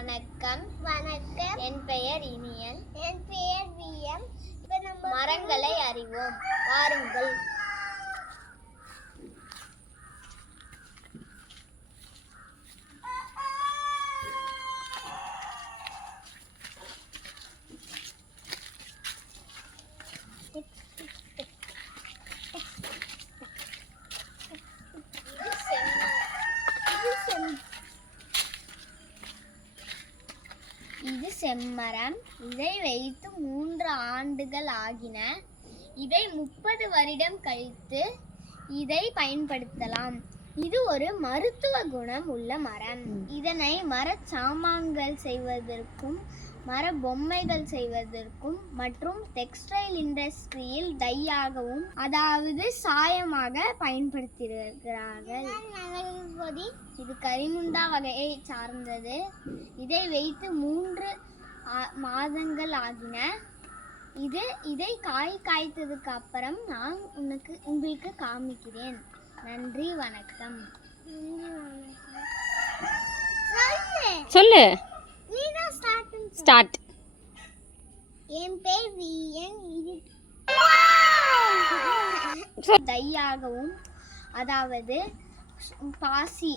வணக்கம். வணக்கம். என் பெயர் இனியன். என் பெயர் விஎம். மரங்களை அறிவோம். வாருங்கள். இது செம்மரம். இதை வைத்து 3 ஆண்டுகள் ஆகின. இதை 30 வருடம் கழித்து இதை பயன்படுத்தலாம். இது ஒரு மருத்துவ குணம் உள்ள மரம். இதனை மரச்சாமான்கள் செய்வதற்கும் மர பொம்மைகள் செய்வதற்கும் மற்றும் டெக்ஸ்டைல் இண்டஸ்ட்ரியில் டையாகவும் அதாவது சாயமாக பயன்படுத்துகிறார்கள். இது கரிமுண்டா வகையை சார்ந்தது. இதை வைத்து 3 மாதங்கள் ஆகின. இதை காய்த்ததுக்கு அப்புறம் நான் உங்களுக்கு காமிக்கிறேன். நன்றி, வணக்கம். சொல்லு. ஸ்டார்ட். என் பேர் விஎன். இது டையாகவும் அதாவது பாசி